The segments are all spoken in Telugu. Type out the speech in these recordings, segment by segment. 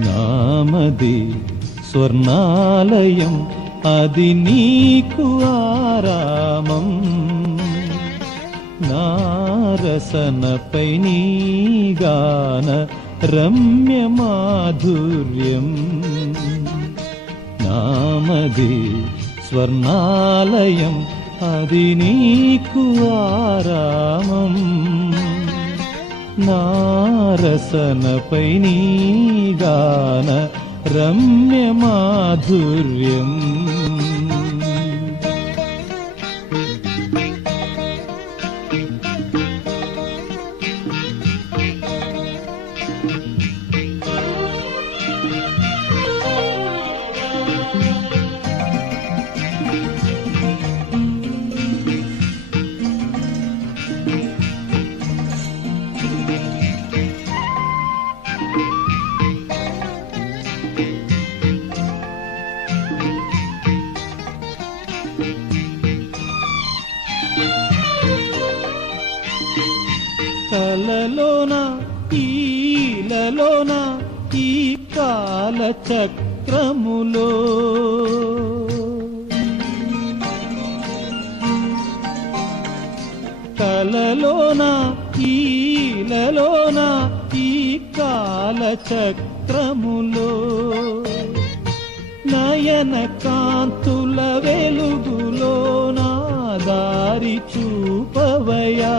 నామది స్వర్ణాలయం అది నీకు ఆరామం నారసనపై నీ గాన రమ్య మాధుర్యం నామది స్వర్ణాలయం అది నీకు ఆరామం నారసనపై నీ గాన రమ్య మాధుర్యం కలలోన ఈలలోన ఈ కాల చక్రములో కలలోన ఈలలోన ఈ కాల చక్రములో నయన కాంతుల వెలుగులోన దారి చూపవయా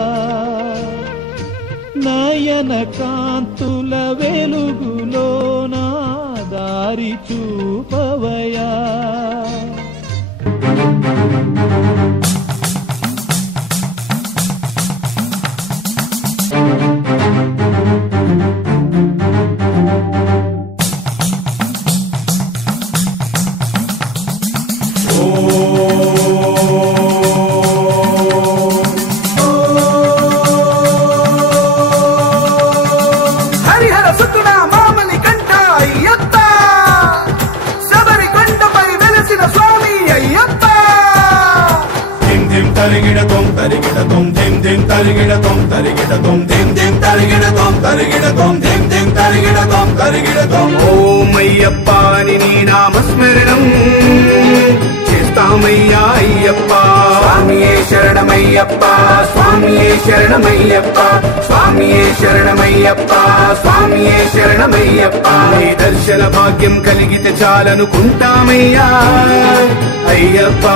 నయన కాంతుల వెలుగులోన దారి చూపవయా తరిగిడతోం తరిగిడతోం ధిం ధిం తరిగిడతోం తరిగిడతోం ధిం ధిం తరిగిడతోం తరిగిడతోం ధిం ధిం తరిగిడతోం తరిగిడతోం ఓం అయ్యప్ప అని నీ నామస్మరణం చేస్తామయ్యా అయ్యప్ప స్వామియే శరణమయ్యప్ప స్వామియే శరణమయ్యప్ప స్వామియే శరణమయ్యప్ప స్వామియే శరణమయ్యప్ప నీ దర్శన భాగ్యం కలిగితే చాలనుకుంటామయ్యా అయ్యప్ప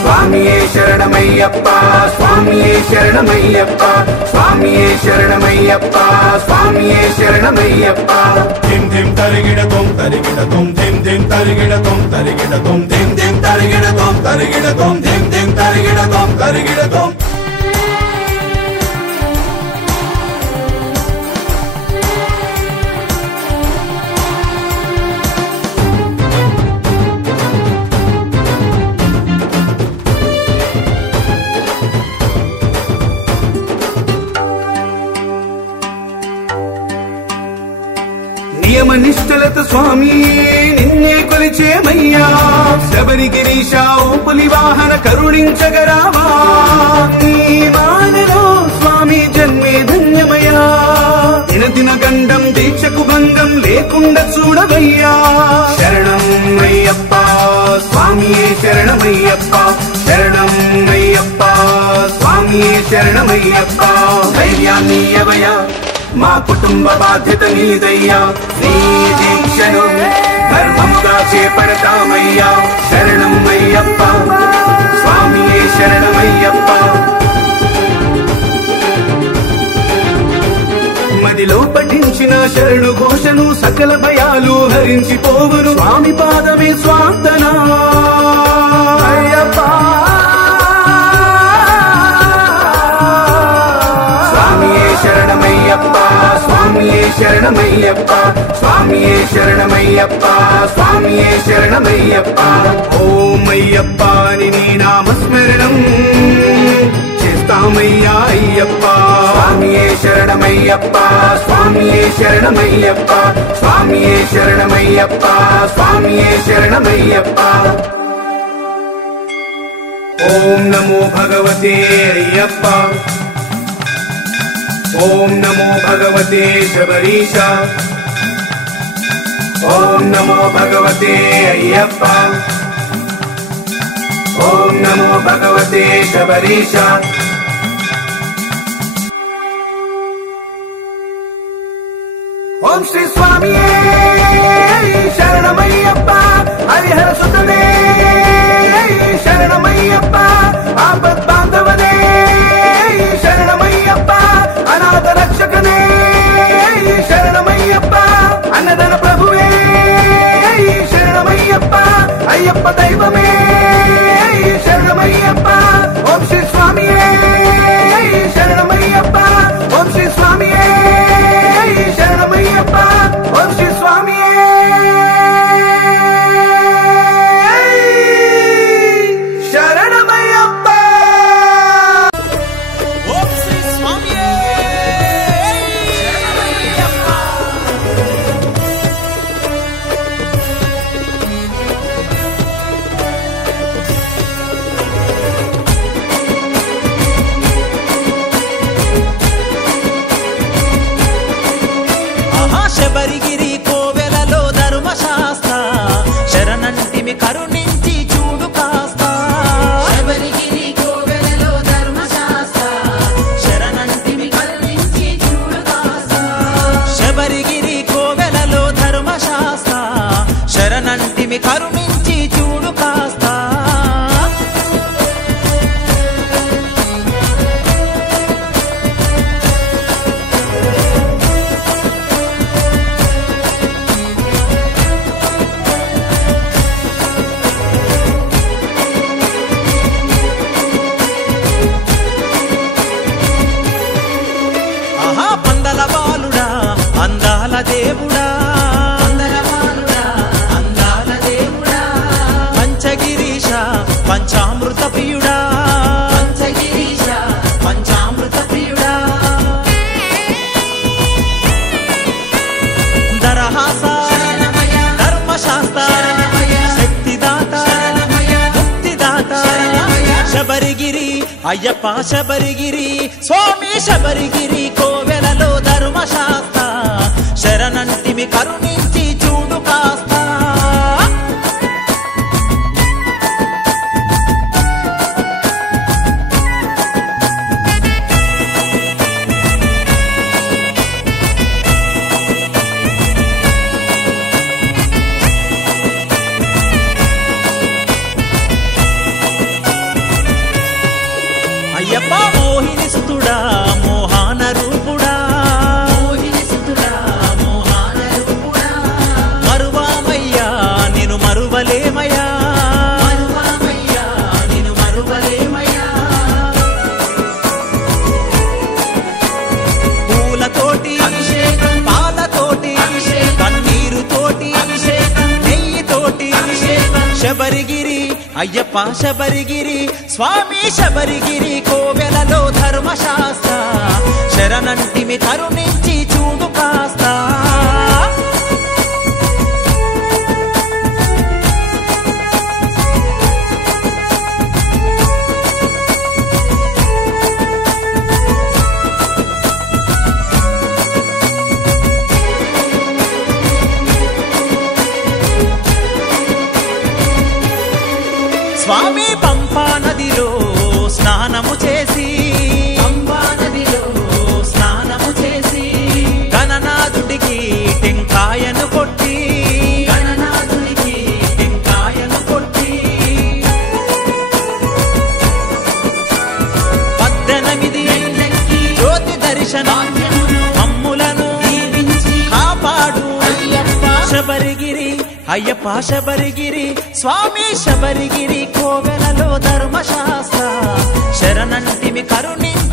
స్వామియే శరణమయ్యప్ప స్వామియే శరణమయ్యప్ప స్వామియే శరణమయ్యప్ప స్వామియే శరణమయ్యప్ప ధిం ధిం తరిగిడతోం తరిగిడతోం ధిం ధిం తరిగిడతోం తరిగిడతోం ధిం ధిం తరిగిడతోం తరిగిడతోం ధిం ధిం తరిగిడతోం తరిగిడతోం నియమ నిష్ఠలత స్వామి నిన్నే కొలిచేమయ్యా శబరిగిరీశా పులి వాహన కరుణించగరావా నీ మానలో స్వామి జన్మే ధన్యమయ్యా దినదిన గండం దీక్షకు భంగం లేకుండా చూడవయ్యా శరణం అయ్యప్ప స్వామియే శరణమయ్యప్ప శరణం అయ్యప్ప స్వామియే శరణమయ్యప్ప ధైర్యాన్ని అవయా మా కుటుంబ బాధ్యత నీదయ్యా నీ దీక్షను ధర్మముగా చేపడతామయ్యా శరణం అయ్యప్ప స్వామియే శరణమయ్యప్ప మదిలో పఠించిన శరణు ఘోషను సకల భయాలు హరించిపోవును స్వామి పాదమే స్వాంతనా అయ్యప్ప స్వామియే శరణమయ్యప్ప స్వామియే శరణమయ్యప్ప స్వామియే శరణమయ్యప్ప స్వామియే శరణమయ్యప్ప ఓం అయ్యప్ప అని నీ నామస్మరణం చేస్తామయ్యా అయ్యప్ప స్వామియే శరణమయ్యప్ప స్వామియే శరణమయ్యప్ప స్వామియే శరణమయ్యప్ప స్వామియే శరణమయ్యప్ప ఓం నమో భగవతే అయ్యప్ప ఓం నమో భగవతే శబరీశ ఓం నమో భగవతే అయ్యప్ప ఓం నమో భగవతే శబరీశ ఓం శ్రీ స్వామియే శరణమయ్యప్ప హరిహర సుతనే శరణమయ్యప్ప ఆపద్ బాంధవనే శరణమయ్యప్ప అనాథ రక్షకనే శరణమయ్యప్ప అన్నదాన ప్రభువే శరణమయ్యప్ప అయ్యప్ప దైవమే శరణమయ్యప్ప ఓం శ్రీ స్వామియే శరణమయ్యప్ప ఓం శ్రీ స్వామియే శరణమయ్యప్ప ఓం శ్రీ స్వామియే శరణమయ్యప్ప ఓం శ్రీ స్వామియే శరణమయ్యప్ప శబరిగిరి కోవెలలో ధర్మశాస్త్ర శరణంటిమి కరుణించి చూడు కాస్త శబరిగిరి కోవెలలో ధర్మశాస్త్ర శరణంటిమి కరుణించి చూడు కాస్త శబరిగిరి కోవెలలో ధర్మశాస్త్ర శరణంటిమి కరుణించి చూడు కాస్త పందల బాలుడా అందాల దేవుడా అందాల దేవుడా పంచగిరీశ పంచామృత ప్రియుడా పంచగిరీశ పంచామృత ప్రియుడా దరహాస శరణమయ్య ధర్మశాస్త్ర శరణమయ్య శక్తిదాత శరణమయ్య ముక్తిదాత శరణమయ్య శబరిగిరి అయ్యప్ప శబరిగిరి స్వామి శబరిగిరి కోవెలలో ధర్మశాస్త్ర శరణంటిమి కరుణించి చూడు కాస్త అయ్యప్ప మోహిని సుతుడా మోహాన రూపుడా మోహినిసుతుడా మోహాన రూపుడా మరువామయ్యా నిన్ను మరువలేమయ్యా మరువామయ్యా నిన్ను మరువలేమయ్యా పూలతోటి అభిషేకం పాలతోటి అభిషేకం కన్నీరుతోటి అభిషేకం నెయ్యితోటి అభిషేకం శబరిగిరి అయ్యప్ప శబరిగిరి స్వామి శబరిగిరి కోవెలలో ధర్మశాస్త్ర శరణంటిమి కరుణించి చూడు కాస్త స్వామి పంపా నదిలో స్నానము చేసి పంబా నదిలో స్నానము చేసి గణనాథుడికి టెంకాయను కొట్టి గణనాథునికి టెంకాయను కొట్టి 18 మెల్లెక్కి జ్యోతి దర్శనం భాగ్యమును మమ్ములను దీవించి కాపాడు అయ్యప్ప శబరిగిరి అయ్యప్ప శబరిగిరి స్వామి శబరిగిరి కోవెలలో ధర్మశాస్త్ర శరణంటిమి కరుణించి